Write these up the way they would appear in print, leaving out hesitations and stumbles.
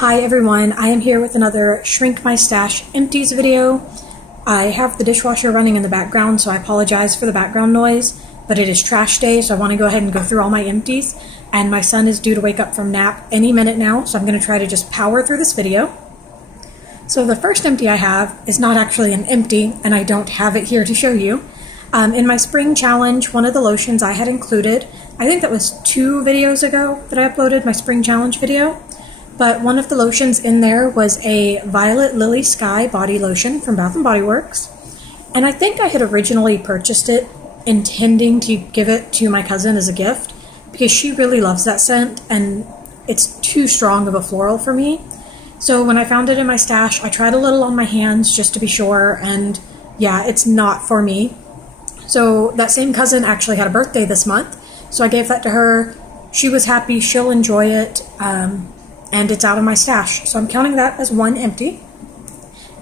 Hi everyone, I am here with another Shrink My Stash Empties video. I have the dishwasher running in the background, so I apologize for the background noise, but it is trash day, so I want to go ahead and go through all my empties, and my son is due to wake up from nap any minute now, so I'm going to try to just power through this video. So the first empty I have is not actually an empty, and I don't have it here to show you. In my spring challenge, one of the lotions I had included, I think that was 2 videos ago that I uploaded my spring challenge video, but one of the lotions in there was a Violet Lily Sky body lotion from Bath & Body Works, and I think I had originally purchased it intending to give it to my cousin as a gift because she really loves that scent and it's too strong of a floral for me. So when I found it in my stash, I tried a little on my hands just to be sure, and yeah, it's not for me. So that same cousin actually had a birthday this month, so I gave that to her. She was happy, she'll enjoy it, and it's out of my stash. So I'm counting that as 1 empty.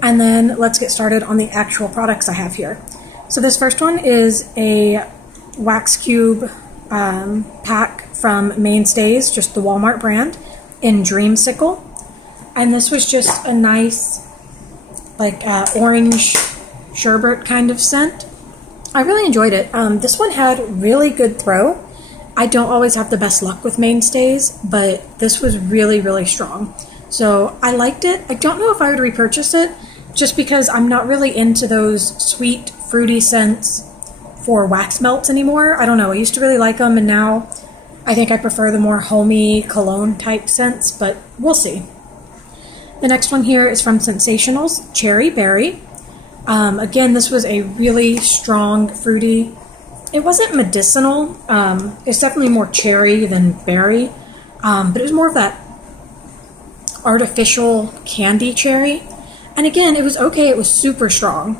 And then let's get started on the actual products I have here. So this first one is a wax cube pack from Mainstays, just the Walmart brand, in Dreamsicle. And this was just a nice, like, orange sherbet kind of scent. I really enjoyed it. This one had really good throw. I don't always have the best luck with Mainstays, but this was really, really strong. So I liked it. I don't know if I would repurchase it, just because I'm not really into those sweet, fruity scents for wax melts anymore. I don't know. I used to really like them, and now I think I prefer the more homey cologne type scents, but we'll see. The next one here is from Sensationals, Cherry Berry. Again, this was a really strong, fruity. It wasn't medicinal. It's definitely more cherry than berry, but it was more of that artificial candy cherry. And again, it was okay. It was super strong,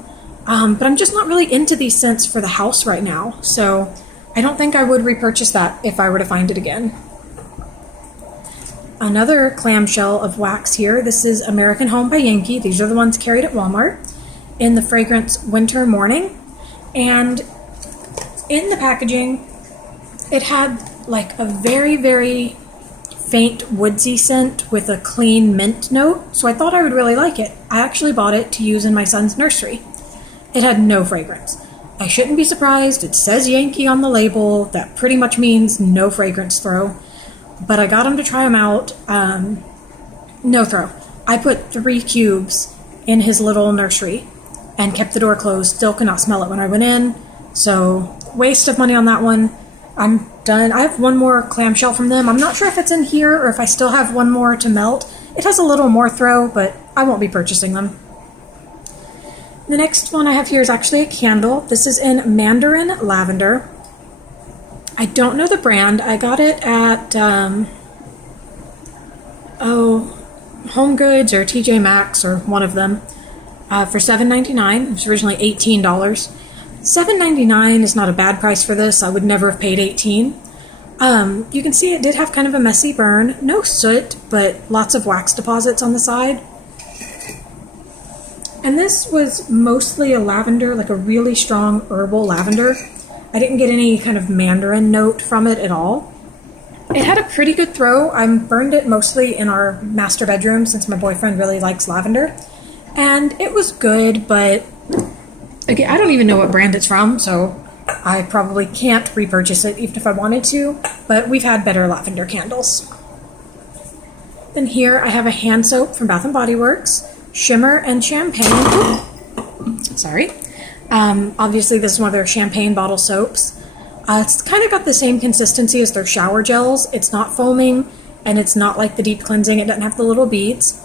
but I'm just not really into these scents for the house right now, so I don't think I would repurchase that if I were to find it again. Another clamshell of wax here. This is American Home by Yankee. These are the ones carried at Walmart in the fragrance Winter Morning, and in the packaging, it had like a very, very faint woodsy scent with a clean mint note, so I thought I would really like it. I actually bought it to use in my son's nursery. It had no fragrance. I shouldn't be surprised. It says Yankee on the label. That pretty much means no fragrance throw, but I got him to try them out. No throw. I put 3 cubes in his little nursery and kept the door closed. Still could not smell it when I went in, so waste of money on that one. I'm done. I have one more clamshell from them. I'm not sure if it's in here or if I still have one more to melt. It has a little more throw, but I won't be purchasing them. The next one I have here is actually a candle. This is in Mandarin Lavender. I don't know the brand. I got it at Home Goods or TJ Maxx or one of them for $7.99. It was originally $18. $7.99 is not a bad price for this. I would never have paid $18. You can see it did have kind of a messy burn. No soot, but lots of wax deposits on the side. And this was mostly a lavender, like a really strong herbal lavender. I didn't get any kind of mandarin note from it at all. It had a pretty good throw. I burned it mostly in our master bedroom since my boyfriend really likes lavender. And it was good, but again, I don't even know what brand it's from, so I probably can't repurchase it even if I wanted to, but we've had better lavender candles. Then here I have a hand soap from Bath & Body Works, Shimmer and Champagne. Sorry. Obviously this is one of their champagne bottle soaps. It's kind of got the same consistency as their shower gels. It's not foaming, and it's not like the deep cleansing. It doesn't have the little beads.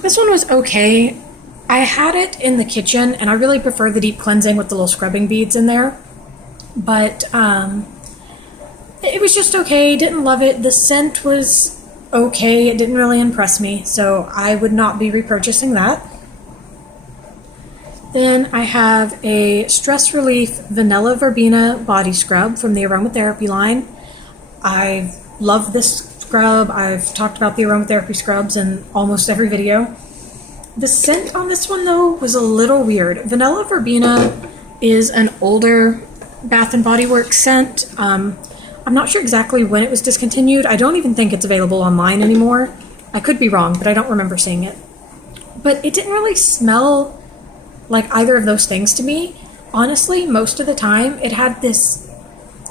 This one was okay. I had it in the kitchen, and I really prefer the deep cleansing with the little scrubbing beads in there. But it was just okay. Didn't love it. The scent was okay. It didn't really impress me, so I would not be repurchasing that. Then I have a Stress Relief Vanilla Verbena Body Scrub from the Aromatherapy line. I love this scrub. I've talked about the aromatherapy scrubs in almost every video. The scent on this one, though, was a little weird. Vanilla Verbena is an older Bath & Body Works scent. I'm not sure exactly when it was discontinued. I don't even think it's available online anymore. I could be wrong, but I don't remember seeing it. But it didn't really smell like either of those things to me. Honestly, most of the time, it had this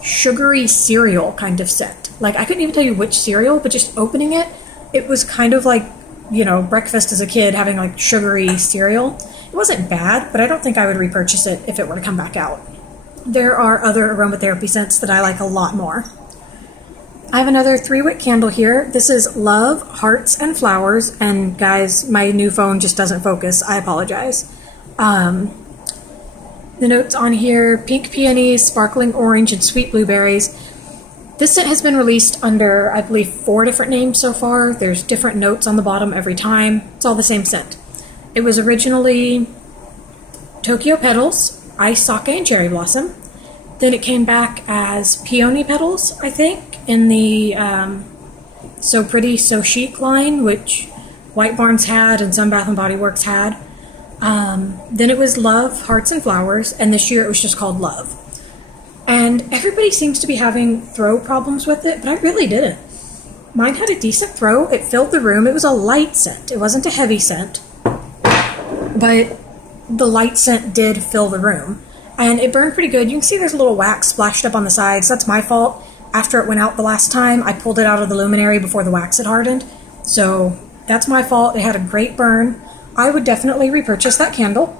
sugary cereal kind of scent. Like, I couldn't even tell you which cereal, but just opening it, it was kind of like, you know, breakfast as a kid having like sugary cereal. It wasn't bad, but I don't think I would repurchase it if it were to come back out. There are other aromatherapy scents that I like a lot more. I have another 3-wick candle here. This is Love, Hearts, and Flowers. And guys, my new phone just doesn't focus. I apologize. The notes on here, pink peonies, sparkling orange, and sweet blueberries. This scent has been released under, I believe, 4 different names so far. There's different notes on the bottom every time. It's all the same scent. It was originally Tokyo Petals, Ice Sake, and Cherry Blossom. Then it came back as Peony Petals, I think, in the So Pretty, So Chic line, which White Barns had and some Bath & Body Works had. Then it was Love, Hearts, and Flowers, and this year it was just called Love. And everybody seems to be having throat problems with it, but I really didn't. Mine had a decent throat. It filled the room. It was a light scent. It wasn't a heavy scent, but the light scent did fill the room. And it burned pretty good. You can see there's a little wax splashed up on the sides. That's my fault. After it went out the last time, I pulled it out of the luminary before the wax had hardened. So that's my fault. It had a great burn. I would definitely repurchase that candle.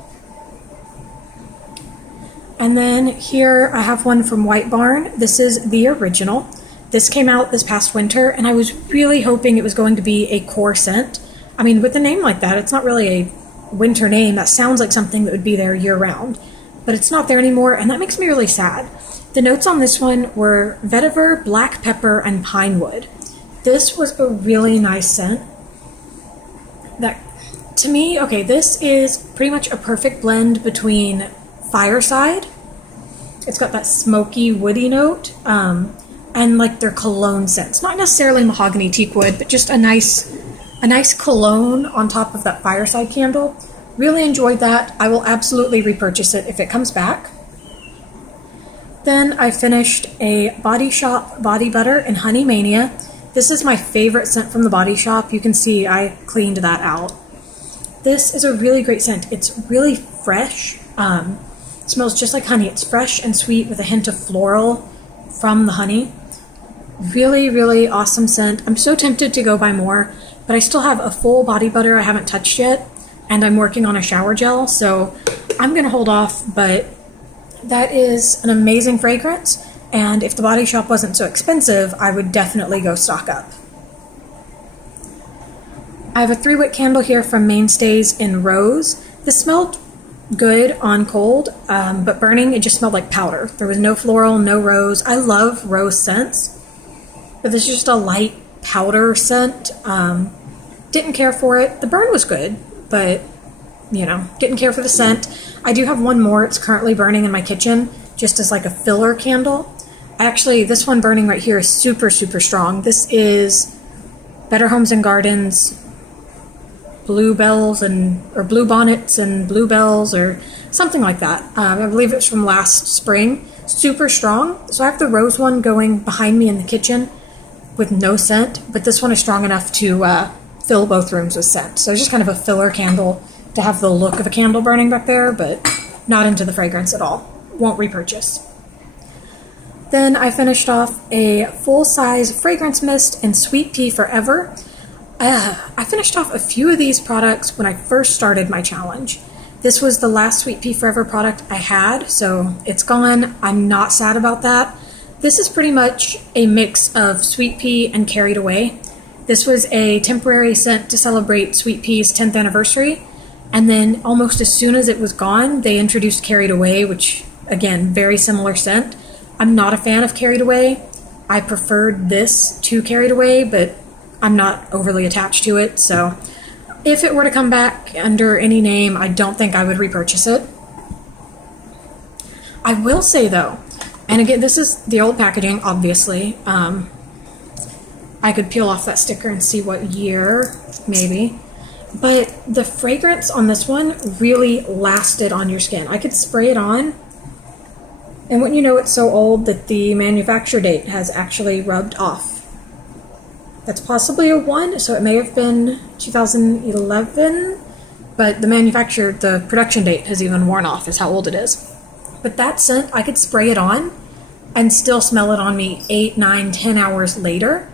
And then here I have one from White Barn. This is the original. This came out this past winter, and I was really hoping it was going to be a core scent. I mean, with a name like that, it's not really a winter name. That sounds like something that would be there year-round. But it's not there anymore, and that makes me really sad. The notes on this one were vetiver, black pepper, and pine wood. This was a really nice scent. That, to me, okay, this is pretty much a perfect blend between Fireside. It's got that smoky, woody note, and like their cologne scents. Not necessarily mahogany teak wood, but just a nice cologne on top of that Fireside candle. Really enjoyed that. I will absolutely repurchase it if it comes back. Then I finished a Body Shop Body Butter in Honey Mania. This is my favorite scent from the Body Shop. You can see I cleaned that out. This is a really great scent. It's really fresh. It smells just like honey. It's fresh and sweet with a hint of floral from the honey. Really, really awesome scent. I'm so tempted to go buy more, but I still have a full body butter I haven't touched yet, and I'm working on a shower gel, so I'm going to hold off, but that is an amazing fragrance, and if the Body Shop wasn't so expensive, I would definitely go stock up. I have a 3-wick candle here from Mainstays in Rose. This smelled good on cold, but burning, it just smelled like powder. There was no floral, no rose. I love rose scents, but this is just a light powder scent. Didn't care for it. The burn was good, but, you know, didn't care for the scent. I do have one more. It's currently burning in my kitchen, just as like a filler candle. Actually, this one burning right here is super, super strong. This is Better Homes and Gardens Bluebells or Blue Bonnets and Bluebells or something like that. I believe it's from last spring. Super strong. So I have the rose one going behind me in the kitchen with no scent, but this one is strong enough to fill both rooms with scent. So it's just kind of a filler candle to have the look of a candle burning back there, but not into the fragrance at all. Won't repurchase. Then I finished off a full-size fragrance mist in Sweet Pea Forever. I finished off a few of these products when I first started my challenge. This was the last Sweet Pea Forever product I had, so it's gone. I'm not sad about that. This is pretty much a mix of Sweet Pea and Carried Away. This was a temporary scent to celebrate Sweet Pea's 10th anniversary, and then almost as soon as it was gone, they introduced Carried Away, which, again, very similar scent. I'm not a fan of Carried Away. I preferred this to Carried Away, but I'm not overly attached to it, so if it were to come back under any name, I don't think I would repurchase it. I will say, though, and again, this is the old packaging, obviously. I could peel off that sticker and see what year, maybe. But the fragrance on this one really lasted on your skin. I could spray it on, and wouldn't you know, it's so old that the manufacture date has actually rubbed off. That's possibly a 1, so it may have been 2011, but the production date has even worn off is how old it is. But that scent, I could spray it on and still smell it on me 8, 9, 10 hours later.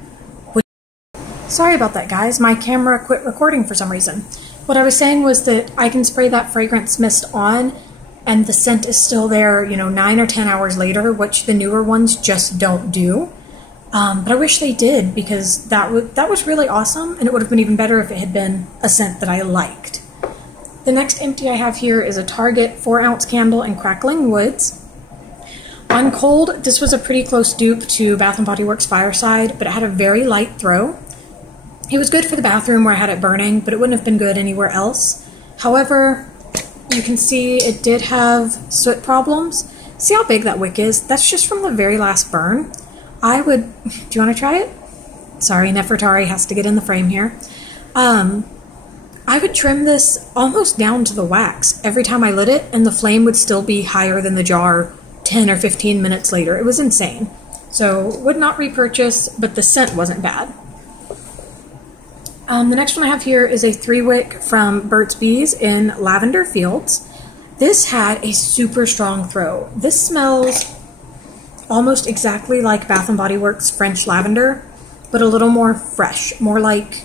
Sorry about that, guys. My camera quit recording for some reason. What I was saying was that I can spray that fragrance mist on and the scent is still there, 9 or 10 hours later, which the newer ones just don't do. But I wish they did, because that was really awesome, and it would have been even better if it had been a scent that I liked. The next empty I have here is a Target 4-ounce candle in Crackling Woods. On cold, this was a pretty close dupe to Bath & Body Works Fireside, but it had a very light throw. It was good for the bathroom where I had it burning, but it wouldn't have been good anywhere else. However, you can see it did have soot problems. See how big that wick is? That's just from the very last burn. Do you want to try it? Sorry, Nefertari has to get in the frame here. I would trim this almost down to the wax every time I lit it, and the flame would still be higher than the jar 10 or 15 minutes later. It was insane. So, would not repurchase, but the scent wasn't bad. The next one I have here is a 3-wick from Burt's Bees in Lavender Fields. This had a super strong throw. This smells almost exactly like Bath & Body Works French Lavender, but a little more fresh, more like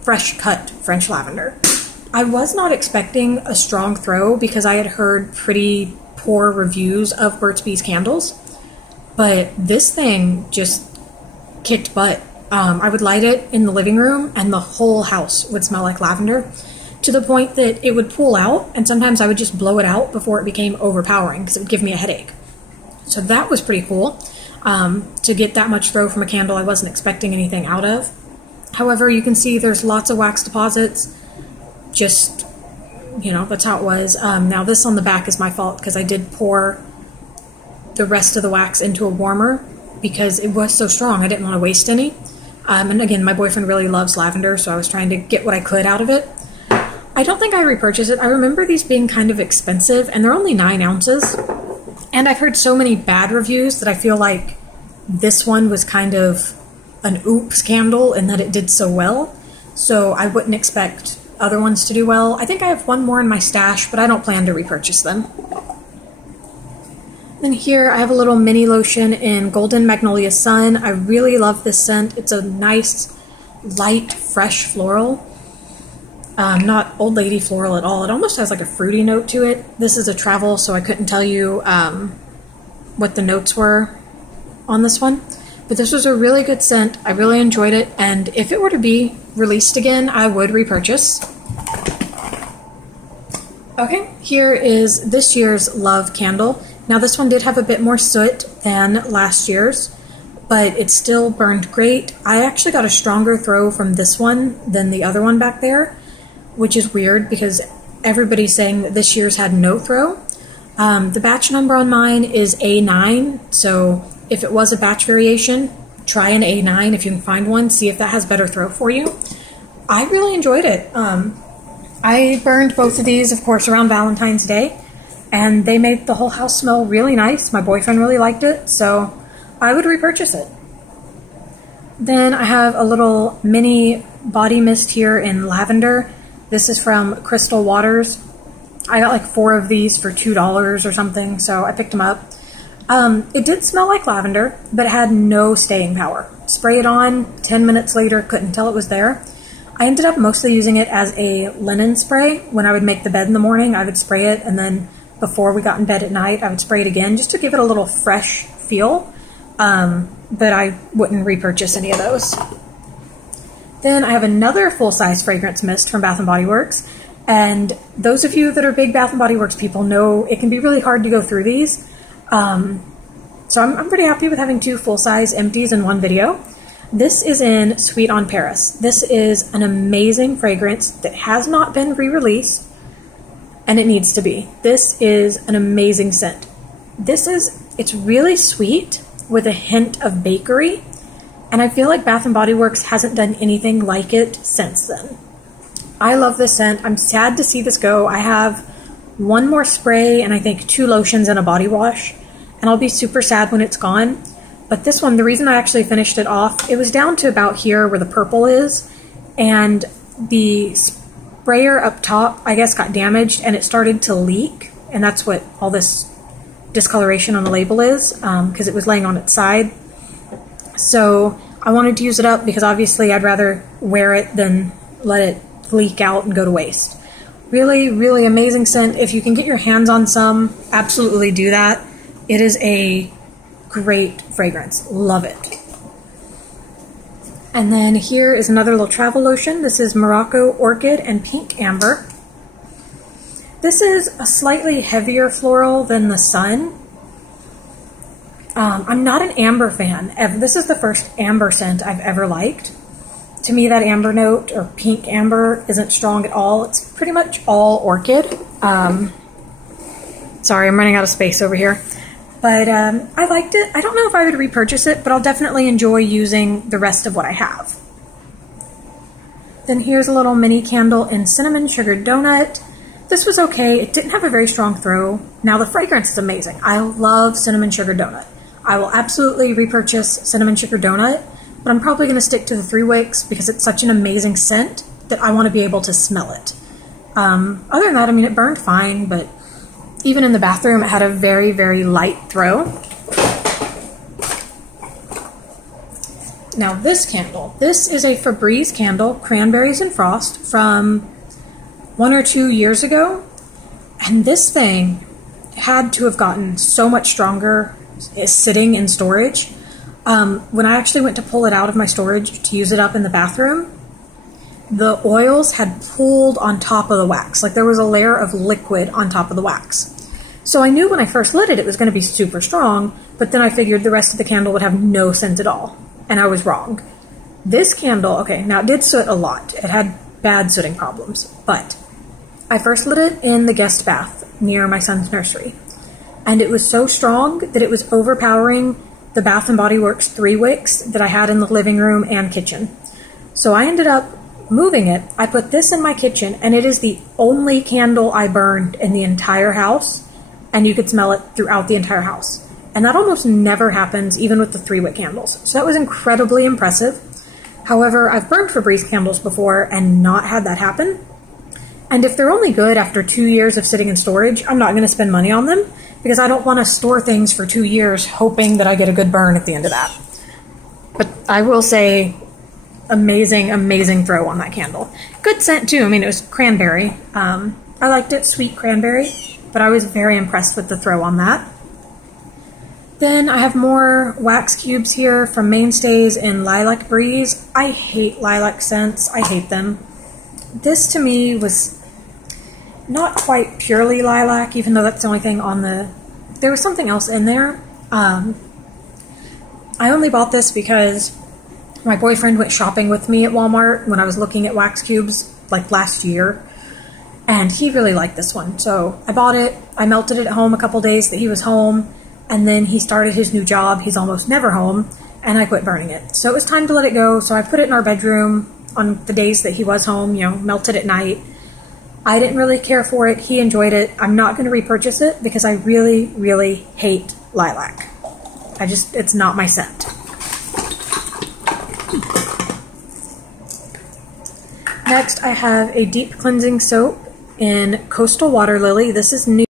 fresh cut French lavender. I was not expecting a strong throw because I had heard pretty poor reviews of Burt's Bees candles, but this thing just kicked butt. I would light it in the living room and the whole house would smell like lavender, to the point that it would pool out, and sometimes I would just blow it out before it became overpowering because it would give me a headache. So that was pretty cool. To get that much throw from a candle I wasn't expecting anything out of. However, you can see there's lots of wax deposits. Just, that's how it was. Now this on the back is my fault because I did pour the rest of the wax into a warmer because it was so strong. I didn't want to waste any. And again, my boyfriend really loves lavender, so I was trying to get what I could out of it. I don't think I repurchased it. I remember these being kind of expensive, and they're only 9 ounces. And I've heard so many bad reviews that I feel like this one was kind of an oops candle in that it did so well. So I wouldn't expect other ones to do well. I think I have one more in my stash, but I don't plan to repurchase them. Then here I have a little mini lotion in Golden Magnolia Sun. I really love this scent. It's a nice, light, fresh floral. Not old lady floral at all. It almost has like a fruity note to it. This is a travel, so I couldn't tell you what the notes were on this one. But this was a really good scent. I really enjoyed it, and if it were to be released again, I would repurchase. Okay, here is this year's Love candle. Now this one did have a bit more soot than last year's, but it still burned great. I actually got a stronger throw from this one than the other one back there, which is weird because everybody's saying that this year's had no throw. The batch number on mine is A9, so if it was a batch variation, try an A9 if you can find one, see if that has better throw for you. I really enjoyed it. I burned both of these, of course, around Valentine's Day, and they made the whole house smell really nice. My boyfriend really liked it, so I would repurchase it. Then I have a little mini body mist here in lavender. This is from Crystal Waters. I got like 4 of these for $2 or something, so I picked them up. It did smell like lavender, but it had no staying power. Spray it on, 10 minutes later, couldn't tell it was there. I ended up mostly using it as a linen spray. When I would make the bed in the morning, I would spray it, and then before we got in bed at night, I would spray it again just to give it a little fresh feel, but I wouldn't repurchase any of those. Then I have another full-size fragrance mist from Bath & Body Works, and those of you that are big Bath & Body Works people know it can be really hard to go through these. So I'm pretty happy with having 2 full-size empties in one video. This is in Sweet on Paris. This is an amazing fragrance that has not been re-released, and it needs to be. This is an amazing scent. It's really sweet with a hint of bakery, and I feel like Bath & Body Works hasn't done anything like it since then. I love this scent. I'm sad to see this go. I have 1 more spray and I think 2 lotions and a body wash, and I'll be super sad when it's gone. But this one, the reason I actually finished it off, it was down to about here where the purple is, and the sprayer up top, I guess, got damaged and it started to leak, and that's what all this discoloration on the label is, because it was laying on its side. So I wanted to use it up because obviously I'd rather wear it than let it leak out and go to waste. Really, really amazing scent. If you can get your hands on some, absolutely do that. It is a great fragrance. Love it. And then here is another little travel lotion. This is Morocco Orchid and Pink Amber. This is a slightly heavier floral than the Sun. I'm not an amber fan. This is the first amber scent I've ever liked. To me, that amber note, or pink amber, isn't strong at all. It's pretty much all orchid. Sorry, I'm running out of space over here. But I liked it. I don't know if I would repurchase it, but I'll definitely enjoy using the rest of what I have. Then here's a little mini candle in Cinnamon Sugar Donut. This was okay. It didn't have a very strong throw. Now the fragrance is amazing. I love Cinnamon Sugar Donut. I will absolutely repurchase Cinnamon Sugar Donut, but I'm probably going to stick to the 3 wicks because it's such an amazing scent that I want to be able to smell it. Other than that, I mean, it burned fine, but even in the bathroom, it had a very, very light throw. Now this candle, this is a Febreze candle, Cranberries and Frost, from 1 or 2 years ago. And this thing had to have gotten so much stronger sitting in storage. When I actually went to pull it out of my storage to use it up in the bathroom, the oils had pooled on top of the wax. Like there was a layer of liquid on top of the wax. So I knew when I first lit it, it was going to be super strong, but then I figured the rest of the candle would have no scent at all. And I was wrong. This candle, okay, now it did soot a lot. It had bad sooting problems, but I first lit it in the guest bath near my son's nursery. And it was so strong that it was overpowering the Bath & Body Works 3 wicks that I had in the living room and kitchen. So I ended up moving it. I put this in my kitchen, and it is the only candle I burned in the entire house, and you could smell it throughout the entire house. And that almost never happens, even with the 3 wick candles. So that was incredibly impressive. However, I've burned Febreze candles before and not had that happen. And if they're only good after 2 years of sitting in storage, I'm not going to spend money on them because I don't want to store things for 2 years hoping that I get a good burn at the end of that. But I will say, amazing, amazing throw on that candle. Good scent too. I mean, it was cranberry. I liked it, sweet cranberry, but I was very impressed with the throw on that. Then I have more wax cubes here from Mainstays in Lilac Breeze. I hate lilac scents. I hate them. This to me was not quite purely lilac, even though that's the only thing on the... There was something else in there. I only bought this because my boyfriend went shopping with me at Walmart when I was looking at wax cubes like last year, and he really liked this one. So I bought it. I melted it at home a couple days that he was home, and then he started his new job. He's almost never home, and I quit burning it. So it was time to let it go. So I put it in our bedroom on the days that he was home, you know, melted at night. I didn't really care for it. He enjoyed it. I'm not going to repurchase it because I really, really hate lilac. It's not my scent. Next, I have a deep cleansing soap in Coastal Water Lily. This is new.